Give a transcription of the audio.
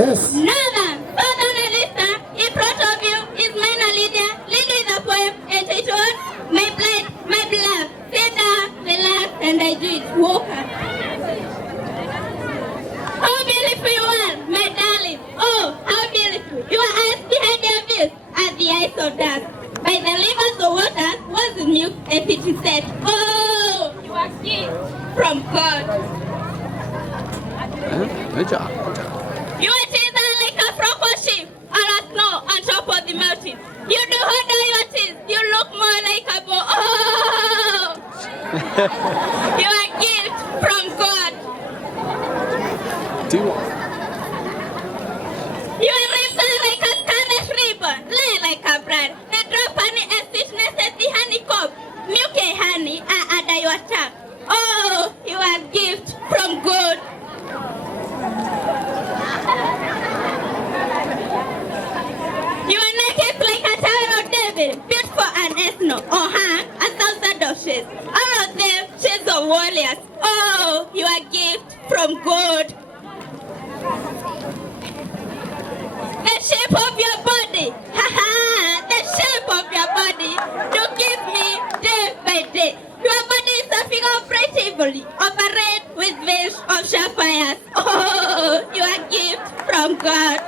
Yes. Northern, southern and eastern, in front of you is minor Lydia. Lydia is a poem entitled My Blood, My Blood. Sit down, relax, and I do it. Walker. How beautiful you are, my darling. Oh, how beautiful. Your eyes behind your veils are the eyes of dust. By the rivers of water was the milk, and it is said, oh, you are gift from God. Good job. Your teeth are like a flock of sheep or a snow on top of the mountain. You do handle your teeth. You look more like a bow. Oh! You are a gift from God. Your lips are like a scarlet ribbon, lay like a brand. The drop honey and sweetness as the honeycomb. Milk and honey are under your tongue. Oh, you are a gift from God. Your neck is like a tower of David, built for an Esno, or hang 1,000 of shades. All of them shades of warriors. Oh, you are a gift from God. The shape of your body, the shape of your body, you give me day by day. Your body is a figure of bright ivory, overlaid with veils of sapphires. Oh, you are a gift from God.